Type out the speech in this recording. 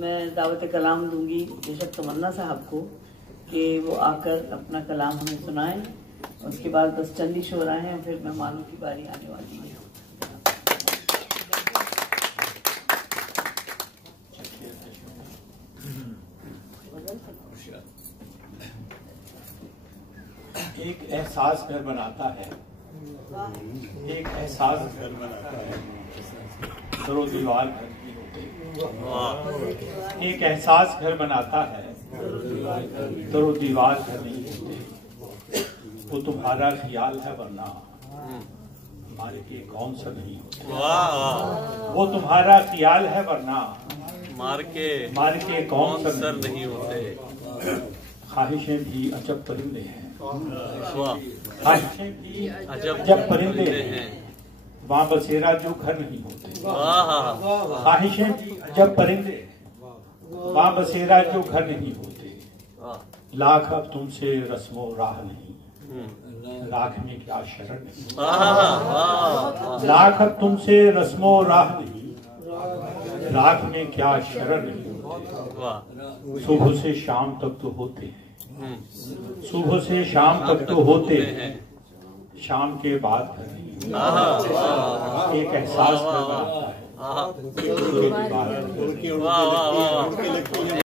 मैं दावत कलाम दूंगी बेशक तमन्ना साहब को कि वो आकर अपना कलाम हमें सुनाएं। उसके बाद बस चंद ही शो रहे हैं, फिर मेहमानों की बारी आने वाली है। एक एहसास घर बनाता है, एक एहसास घर बनाता है, दरो दीवार घर नहीं होते। एक एहसास घर बनाता है, दरो दीवार घर नहीं होते। वो तुम्हारा ख्याल है वरना हमारे के कौन सा नहीं होते। वो तुम्हारा ख्याल है वरना मार के कौन सा नहीं होते। ख्वाहिशें भी अजब परिंदे हैं, ख्वाहिशें भी अजब परिंदे हैं, वहाँ बसेरा जो घर नहीं होते। ख्वाहिशें भी अजब परिंदे, वहाँ बसेरा जो घर नहीं होते। लाख अब तुमसे रस्मो राह नहीं, राख में क्या शरण नहीं। लाख अब तुमसे रस्मो राह नहीं, राख में क्या शरण नहीं। सुबह से शाम तक तो होते हैं, सुबह से शाम तक तो होते हैं, शाम के बाद घर नहीं। एक एहसास कर बनाता है।